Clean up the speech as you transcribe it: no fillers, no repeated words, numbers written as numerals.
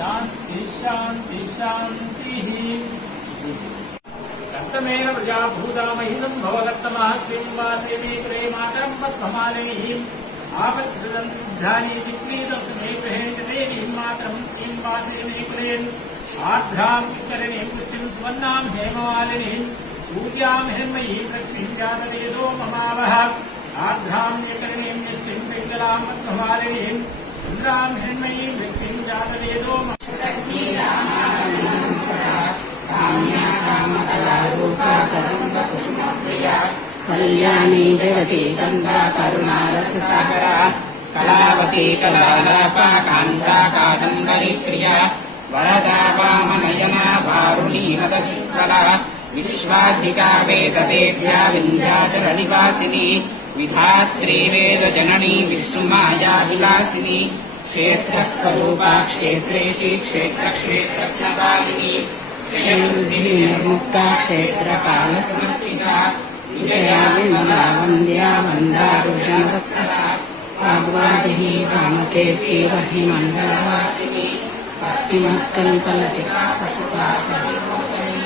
शांति शांति शांति। कर्तमेन प्रजाभूता महि सम्भवकर्तमः स्वीं वासेमि कुले मातरं पद्ममालैः आपसृतन्ध्यानि चिक्रीतं समे गृहे च देवीं मातरं स्वीं वासेमि कुले आर्द्रां पुष्करिणीं पुष्टिं सुवर्णां हेममालिनीं सूर्यां हिरण्मयीं लक्ष्मीं जातवेदो ममावह आर्द्रां निकरणीं निष्ठिं पिङ्गलां पद्ममालिनीं इन्द्रां हिरण्मयीं लक्ष्मीं जातवेदो कल्याणी जगति गंगा करुणारससागरा कलावती कलालापा कांता कादंबरी प्रिया वरदा वामनयना वारुणी मदविह्वला विश्वाधिका वेदवेद्या विन्ध्याचलनिवासिनी विधात्री वेदजननी विष्णुमाया विलासिनी क्षेत्रस्वरूपा क्षेत्रेषु क्षेत्रक्षेत्रज्ञपालिनी मुक्ता क्षेत्रकालसमर्चिता विजया विमला वन्द्या वन्दारुजनवत्सला वाग्वादिनी वामकेशी वह्निमण्डलवासिनी भक्तिमत्कल्पलतिका पशुपाशविमोचनी